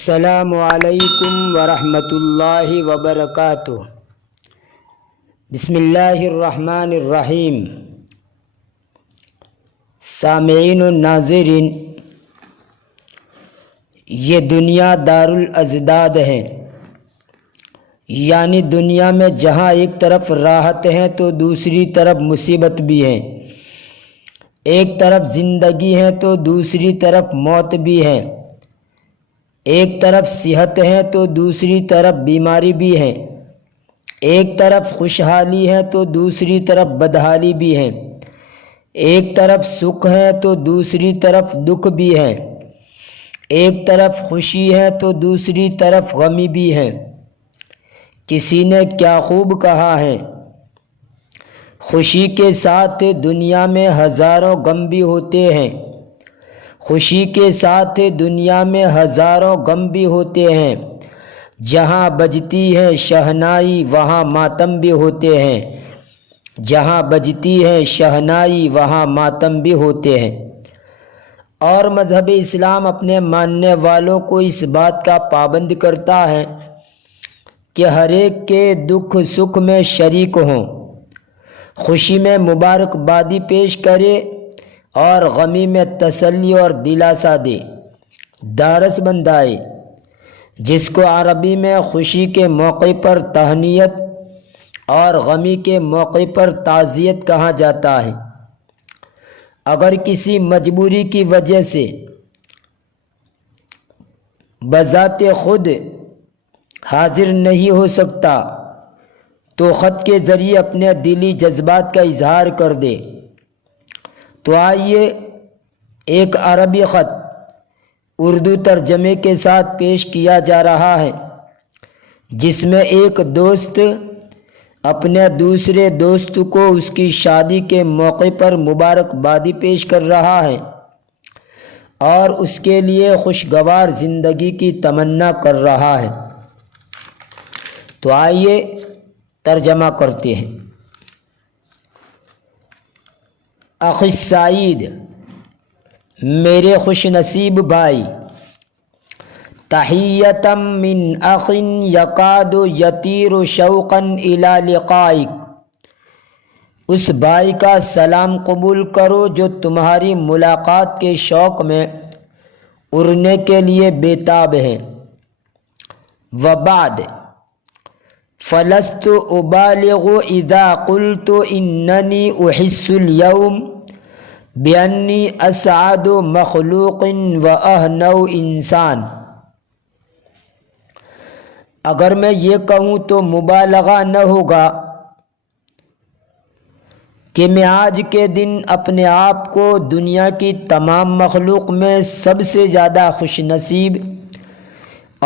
السلام علیکم ورحمۃ اللہ وبرکاتہ۔ بسم اللہ الرحمن الرحیم۔ سامعین و ناظرین، یہ دنیا دارالازداد ہے، یعنی دنیا میں جہاں ایک طرف راحت ہے تو دوسری طرف مصیبت بھی ہے، ایک طرف زندگی ہے تو دوسری طرف موت بھی ہے، ایک طرف صحت ہے تو دوسری طرف بیماری بھی ہے، ایک طرف خوشحالی ہے تو دوسری طرف بدحالی بھی ہے، ایک طرف سکھ ہے تو دوسری طرف دکھ بھی ہے، ایک طرف خوشی ہے تو دوسری طرف غمی بھی ہے۔ کسی نے کیا خوب کہا ہے، خوشی کے ساتھ دنیا میں ہزاروں غم بھی ہوتے ہیں، خوشی کے ساتھ دنیا میں ہزاروں غم بھی ہوتے ہیں، جہاں بجتی ہے شہنائی وہاں ماتم بھی ہوتے ہیں، جہاں بجتی ہے شہنائی وہاں ماتم بھی ہوتے ہیں۔ اور مذہب اسلام اپنے ماننے والوں کو اس بات کا پابند کرتا ہے کہ ہر ایک کے دکھ سکھ میں شریک ہوں، خوشی میں مبارکبادی پیش کرے اور غمی میں تسلی اور دلاسا دے، ڈھارس بندھائے، جس کو عربی میں خوشی کے موقع پر تہنیت اور غمی کے موقع پر تعزیت کہا جاتا ہے۔ اگر کسی مجبوری کی وجہ سے بذات خود حاضر نہیں ہو سکتا تو خط کے ذریعے اپنے دلی جذبات کا اظہار کر دے۔ تو آئیے ایک عربی خط اردو ترجمے کے ساتھ پیش کیا جا رہا ہے، جس میں ایک دوست اپنے دوسرے دوست کو اس کی شادی کے موقع پر مبارکبادی پیش کر رہا ہے اور اس کے لیے خوشگوار زندگی کی تمنا کر رہا ہے۔ تو آئیے ترجمہ کرتے ہیں۔ اخی سعید، میرے خوش نصیب بھائی، تحیۃ من اخ یکاد یطیر شوقا الی لقائک، اس بھائی کا سلام قبول کرو جو تمہاری ملاقات کے شوق میں اڑنے کے لیے بےتاب ہے۔ وبعد، فلست ابالغ اذا قلت اننی احس اليوم بانی اسعد مخلوق و اہنو انسان، اگر میں یہ کہوں تو مبالغہ نہ ہوگا کہ میں آج کے دن اپنے آپ کو دنیا کی تمام مخلوق میں سب سے زیادہ خوش نصیب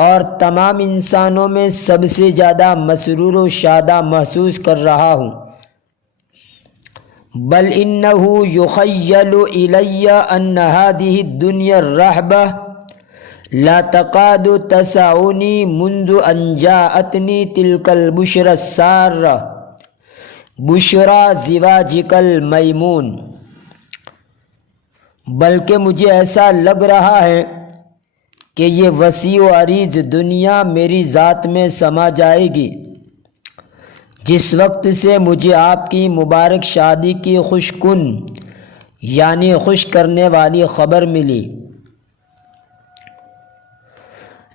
اور تمام انسانوں میں سب سے زیادہ مسرور و شادہ محسوس کر رہا ہوں۔ بل انہ یخیل الی ان ہذہ الدنیا الرحبہ لا تکاد تسعنی منذ ان جاءتنی تلک البشری السارہ بشری زواجک المیمون، بلکہ مجھے ایسا لگ رہا ہے کہ یہ وسیع و عریض دنیا میری ذات میں سما جائے گی جس وقت سے مجھے آپ کی مبارک شادی کی خوش کن یعنی خوش کرنے والی خبر ملی۔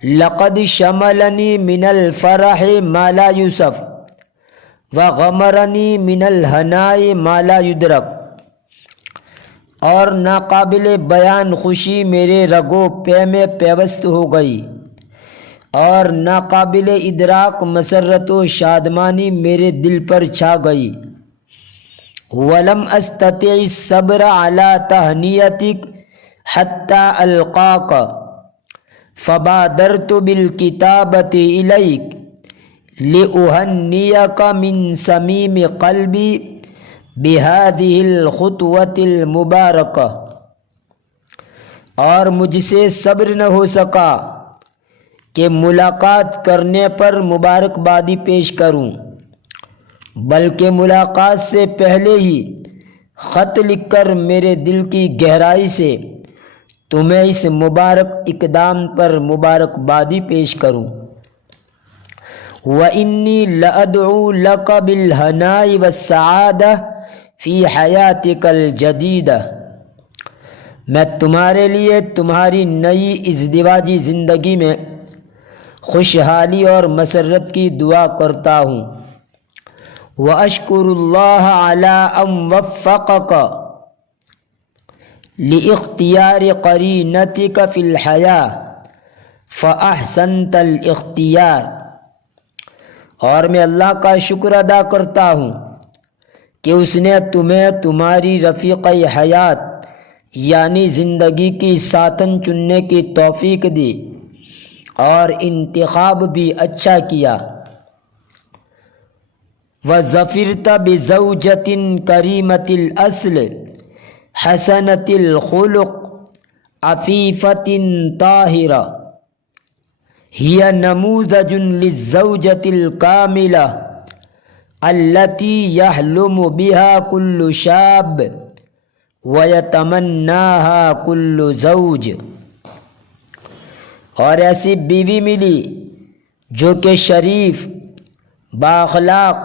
لقد شملنی من الفرح ما لا یوصف وغمرنی من الہناء ما لا یدرک، اور ناقابل بیان خوشی میرے رگو پے میں پیوست ہو گئی اور ناقابل ادراک مسرت و شادمانی میرے دل پر چھا گئی۔ ولم استطع الصبر علی تہنیتک حتی القاک فبادرت بالکتابۃ الیک لأہنیک من صمیم قلبی بہذہ الخطوۃ المبارکہ، اور مجھ سے صبر نہ ہو سکا کہ ملاقات کرنے پر مبارکبادی پیش کروں، بلکہ ملاقات سے پہلے ہی خط لکھ کر میرے دل کی گہرائی سے تمہیں اس مبارک اقدام پر مبارکبادی پیش کروں۔ وَإِنِّي لَأَدْعُو لَكَ بِالْهَنَاءِ وَالسَّعَادَةِ فِي حَيَاتِكَ الْجَدِيدَةِ، میں تمہارے لیے تمہاری نئی ازدواجی زندگی میں خوشحالی اور مسرت کی دعا کرتا ہوں۔ وَأَشْكُرُ اللَّهَ عَلَىٰ أَنْ وَفَّقَكَ لِاخْتِيَارِ قَرِينَتِكَ فِي الْحَيَاةِ فَأَحْسَنْتَ الْاخْتِيَارَ، اور میں اللہ کا شکر ادا کرتا ہوں کہ اس نے تمہیں تمہاری رفیقہ حیات یعنی زندگی کی ساتن چننے کی توفیق دی اور انتخاب بھی اچھا کیا۔ وَظَفِرْتَ بِزَوْجَةٍ كَرِيمَةِ الْأَصْلِ حَسَنَةِ الْخُلُقِ عَفِيفَةٍ طَاهِرَةٍ هِيَ نَمُوذَجٌ لِلزَّوْجَةِ الْكَامِلَةِ الَّتِي يَحْلُمُ بِهَا كُلُّ شَابٍ وَيَتَمَنَّاهَا كُلُّ زَوْجٍ، اور ایسی بیوی ملی جو کہ شریف، بااخلاق،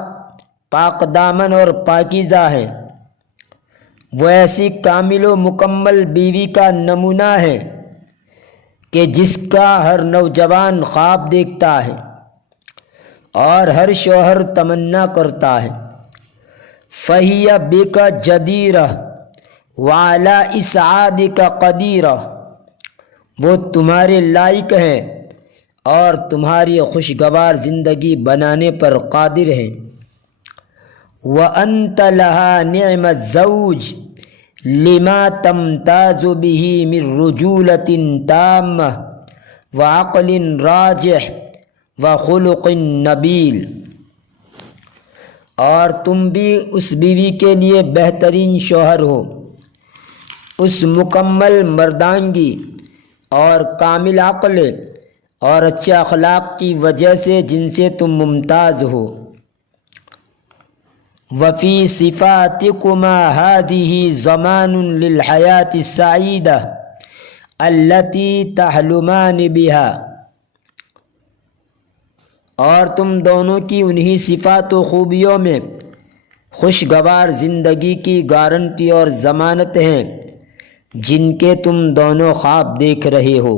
پاک دامن اور پاکیزہ ہے۔ وہ ایسی کامل و مکمل بیوی کا نمونہ ہے کہ جس کا ہر نوجوان خواب دیکھتا ہے اور ہر شوہر تمنا کرتا ہے۔ فَهِيَ بِكَ جَدِيرَةٌ وَعَلَىٰ إِسْعَادِكَ قَدِيرَةٌ، وہ تمہارے لائق ہیں اور تمہاری خوشگوار زندگی بنانے پر قادر ہیں۔ وَأَنْتَ لَهَا نِعْمَ الزَّوْجِ لِمَا تَمْتَازُ بِهِ مِنْ رُجُولَةٍ تَامَّةٍ وَعَقْلٍ رَاجِحٍ وَخُلُقٍ نَبِيلٍ، اور تم بھی اس بیوی کے لیے بہترین شوہر ہو، اس مکمل مردانگی اور کامل عقل اور اچھے اخلاق کی وجہ سے جن سے تم ممتاز ہو۔ وَفِي صِفَاتِكُمَا هَٰذِهِ ضَمَانٌ لِلْحَيَاةِ السَّعِيدَةِ الَّتِي تَحْلُمَانِ بِهَا، اور تم دونوں کی انہی صفات و خوبیوں میں خوشگوار زندگی کی گارنٹی اور ضمانت ہیں جن کے تم دونوں خواب دیکھ رہے ہو۔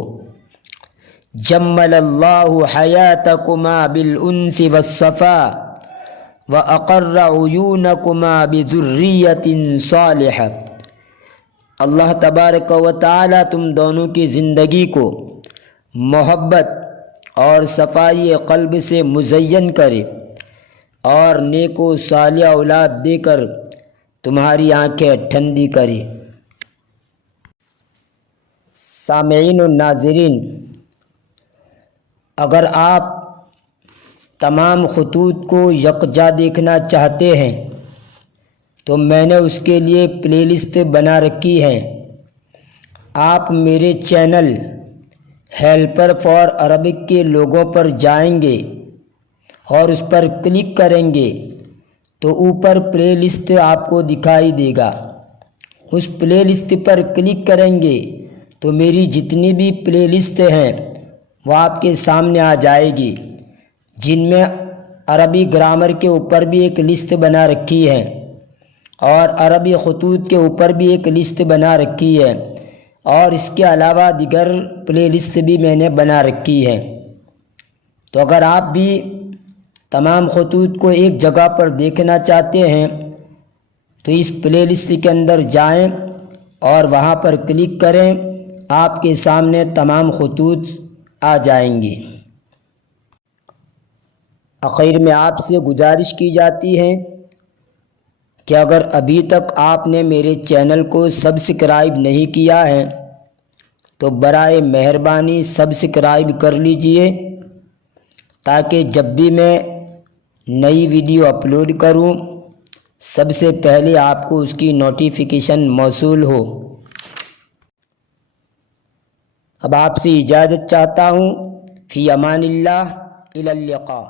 جمل اللہ حیاتکما بالانس والصفاء وَأَقَرَّ عُيُونَكُمَا بِذُرِّيَّةٍ صَالِحَةٍ، اللہ تبارک و تعالی تم دونوں کی زندگی کو محبت اور صفائی قلب سے مزین کرے اور نیک و صالح اولاد دے کر تمہاری آنکھیں ٹھنڈی کرے۔ سامعین و ناظرین، اگر آپ تمام خطوط کو یکجا دیکھنا چاہتے ہیں تو میں نے اس کے لیے پلے لسٹ بنا رکھی ہے۔ آپ میرے چینل ہیلپر فار عربک کے لوگوں پر جائیں گے اور اس پر کلک کریں گے تو اوپر پلے لسٹ آپ کو دکھائی دے گا۔ اس پلے لسٹ پر کلک کریں گے تو میری جتنی بھی پلے لسٹ ہیں وہ آپ کے سامنے آ جائے گی، جن میں عربی گرامر کے اوپر بھی ایک لسٹ بنا رکھی ہے اور عربی خطوط کے اوپر بھی ایک لسٹ بنا رکھی ہے، اور اس کے علاوہ دیگر پلے لسٹ بھی میں نے بنا رکھی ہے۔ تو اگر آپ بھی تمام خطوط کو ایک جگہ پر دیکھنا چاہتے ہیں تو اس پلے لسٹ کے اندر جائیں اور وہاں پر کلک کریں، آپ کے سامنے تمام خطوط آ جائیں گے۔ آخر میں آپ سے گزارش کی جاتی ہے کہ اگر ابھی تک آپ نے میرے چینل کو سبسکرائب نہیں کیا ہے تو برائے مہربانی سبسکرائب کر لیجئے، تاکہ جب بھی میں نئی ویڈیو اپلوڈ کروں سب سے پہلے آپ کو اس کی نوٹیفیکیشن موصول ہو۔ اب آپ سے اجازت چاہتا ہوں، فی امان اللہ، الی اللقاء۔